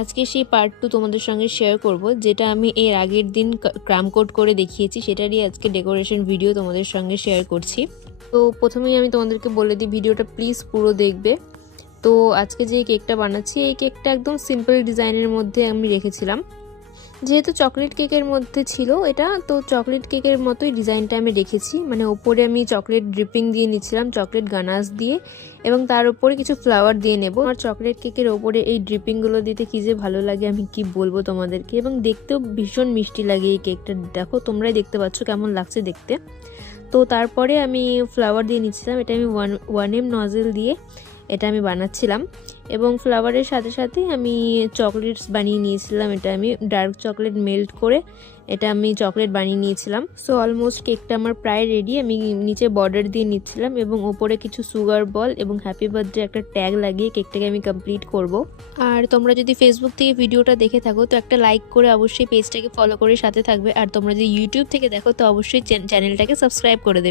আজকে সেই পার্ট 2 তোমাদের সঙ্গে শেয়ার করব, যেটা আমি এর আগের দিন ক্রাম কোট করে দেখিয়েছি, সেটারই আজকে ডেকোরেশন ভিডিও তোমাদের সঙ্গে শেয়ার করছি। তো প্রথমেই আমি তোমাদেরকে বলে দিই, ভিডিওটা প্লিজ পুরো দেখবে। তো আজকে যে কেকটা বানাচ্ছি, এই কেকটা একদম সিম্পল ডিজাইনের মধ্যে আমি রেখেছিলাম, যেহেতু চকলেট কেকের মধ্যে ছিল এটা, তো চকলেট কেকের মতোই ডিজাইনটা আমি রেখেছি। মানে ওপরে আমি চকলেট ড্রিপিং দিয়ে নিচ্ছিলাম, চকলেট গানাশ দিয়ে, এবং তার উপরে কিছু ফ্লাওয়ার দিয়ে নেব। আর চকলেট কেকের ওপরে এই ড্রিপিংগুলো দিতে কী যে ভালো লাগে আমি কি বলবো তোমাদেরকে, এবং দেখতেও ভীষণ মিষ্টি লাগে এই কেকটা। দেখো তোমরাই দেখতে পাচ্ছ কেমন লাগছে দেখতে। তো তারপরে আমি ফ্লাওয়ার দিয়ে নিচ্ছিলাম, এটা আমি 1M নজেল দিয়ে এটা আমি বানাচ্ছিলাম, এবং ফ্লাওয়ারের সাথে সাথে আমি চকলেটস বানিয়ে নিয়েছিলাম। এটা আমি ডার্ক চকলেট মেল্ট করে এটা আমি চকলেট বানিয়ে নিয়েছিলাম। সো অলমোস্ট কেকটা আমার প্রায় রেডি। আমি নিচে বর্ডার দিয়ে নিচ্ছিলাম এবং ওপরে কিছু সুগার বল এবং হ্যাপি বার্থডে একটা ট্যাগ লাগিয়ে কেকটাকে আমি কমপ্লিট করব। আর তোমরা যদি ফেসবুক থেকে ভিডিওটা দেখে থাকো তো একটা লাইক করে অবশ্যই পেজটাকে ফলো করে সাথে থাকবে, আর তোমরা যদি ইউটিউব থেকে দেখো তো অবশ্যই চ্যানেলটাকে সাবস্ক্রাইব করে দেবে।